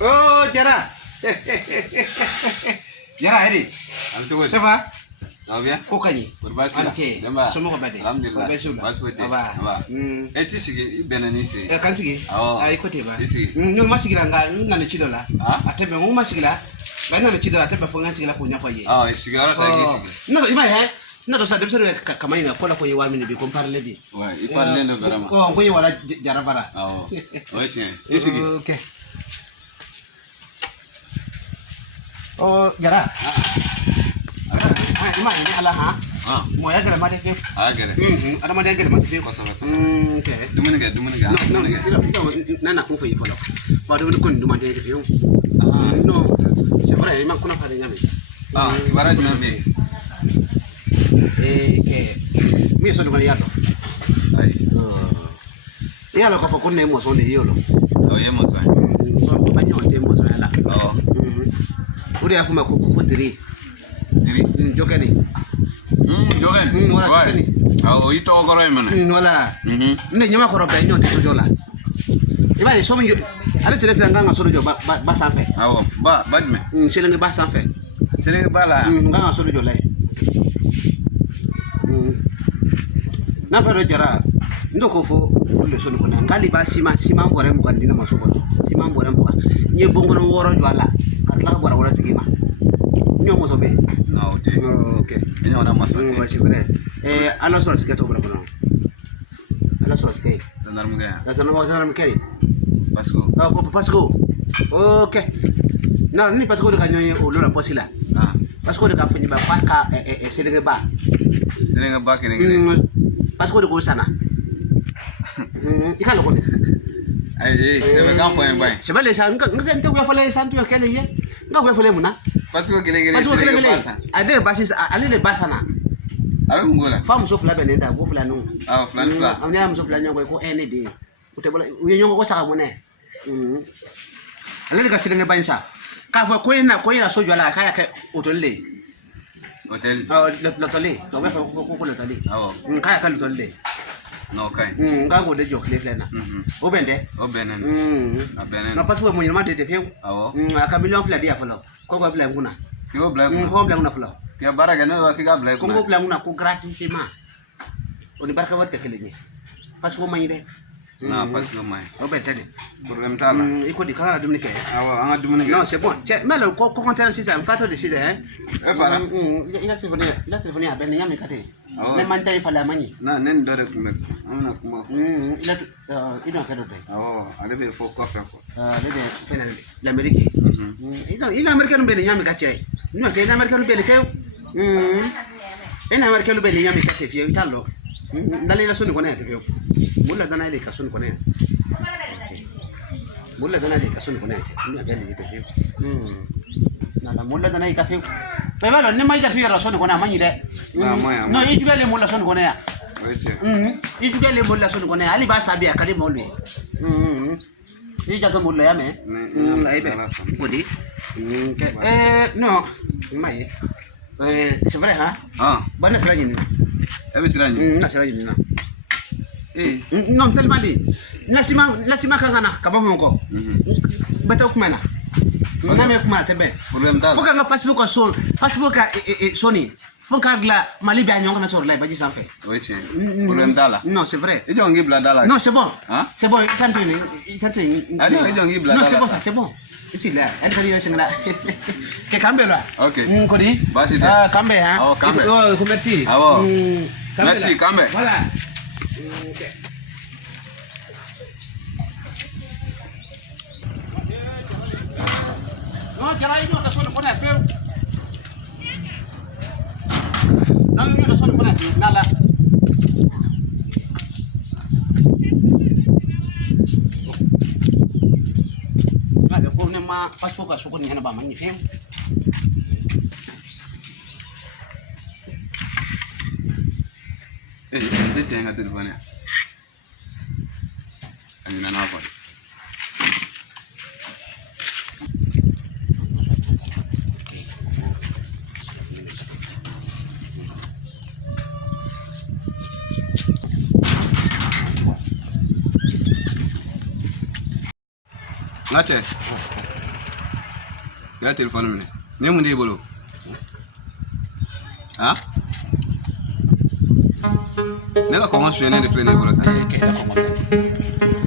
Oh, Jara. Jara ini. Siapa? Abia? Kok kani? Berbasi. Ante. Demba. Semua kau bade. Alhamdulillah. Basula. Baswete. Aba. Eti sigi benani si. Kan sigi. Oh. Ai kote ba. Isi. Nyo masigira nga nana chidola. Ah? Atebe ngo masigira. Ba nana chidola atebe fonga sigila kunya kwa ye. Ah, sigara ta sigi. No, ima he. No to sa debse kamani na kola ko ye wamini bi comparle bi. Ouais, il parle de vraiment. Ko ko ye wala jara bara. Ah. Ouais, c'est. Isi. Okay. Oh, Jara. Ima ini ala ha. Ah. Mo ya gara mate ke. Ah, gere. Ada mate gara mate ke. Kosara. Okay. Dumuni ga. Nana kun fayi folo. Ba do kun duma de ke. Ah. No. C'est vrai, il manque una fare nyame. Ah, bara na be. Mi sono con yato. Ai. Yalo ka fa kunne mo so de yolo. Oh, yemo sa. Ko banyo te mo so yala. Oh. Uri afuma ko diri. Diri. Jokani. Jogen. Wala jokani. Ah, o ito ogoro emana. Wala. Ne nyama ko robe nyo te so jola. Iba so mi ala telefon nga so jo ba sanfe. Ah, bajme. Selenge ba sanfe. Selenge bala. Nga so jo lay. Na fero Jara ndoko fo le sonu kona ngali ba sima mbore mu kandina masobo sima mbore mu nye bongo no woro jwala katla bora wora sigima nyo mo sobe No, ote. Okay Ini ona masuk. wa sibere ala so sketo bora bono ala so skate Tanar muga. da tan mo zaram keri Pasko. Pasko okay na ni Pasko de kanyo o lora posila Ah. Pasko de ka funyi ba paka selenge ba Selenge ba kene. Pasko de ko sana ikalo ko ni Ai, sebe kan fo en bay. sebale sa nga ko fale santu kele ye nga ko fale muna Pasko gele Pasko selenge kele basa. ale basis ale le basana Awe ngola. fam so fla bele nda go fla no Ah, flan flan. amne am so fla nyango ko ND utebola uye nyongo ko saka mune ale le ka silenge bansa ka fo ko ina so jwala kaya ke utolle Hotel. lo tole to be ko lo tole Awo. kaya ka lo tole No kai. nga go de jok le flena o bende O benen. A benen. no passe mo nyama de fiu Awo. aka million fla dia folo ko ko bla nguna Yo black. ko bla nguna folo Ya bara ga no ki ga black. ko bla nguna ko gratuitement oni barka watte kele ni passe ko mayide Na pasko mai. o bende de Problem tala. iko di kala dum ni ke Awo, anga dumuni. non c'est bon mais le ko compter c'est ça fato de c'est hein E fara. il a téléphoné à ben nyame kate Ah ouais. mais man tay fala mani Na nen dore kuma. Amna kuma. il a kado de Awo, ale be fo kofe ko. le de fena l'amérique il américain be nyame kate no ke l'américain be le ke l'américain be nyame kate fi italo ndale la soni kona te fi mulla dana ile ka soni kona mulla dana ile ka soni kona te ni abele te fi na mulla dana ile ka fi pe valo ne mai ta fi la soni kona manyi de no i jugale mulla soni kona ya Oite. i jugale mulla soni kona ali ba sabia kali molwe i jato mulla ya me ai be bodi no mai c'est vrai hein Ah, bana sera nyini e be sirani. na sera nyini na Non, tellement li nasima kangana kaba mongo bata kumana na me kumana tebe problem tala. foka nga passeport ka soni foka gla mali ba nyonga na sor la baji sanfe Oite. Problem tala. non c'est vrai Ijo ngi bla dala. non c'est bon Hein? c'est bon tantini Ah, non, ijo ngi bla non dala. c'est bon ça c'est bon ici là elle fait une singla que cambe là Ok. kodi Basi te. cambe hein Oh, cambe. oh merci Awo. Merci, cambe. voilà no jara ino ka sonu kona feu no ino ka sonu kona nala ada ko ne ma pasko ka sokoni hana ba manyi feu Eh, te tenga telefone. Anjina na ko. Ngate. Ya téléphone mi. Ne mun di bolo. Ha? Ne ka kongo suye ne de filɛ ne bolo tan. Kɛ la kɔngɔ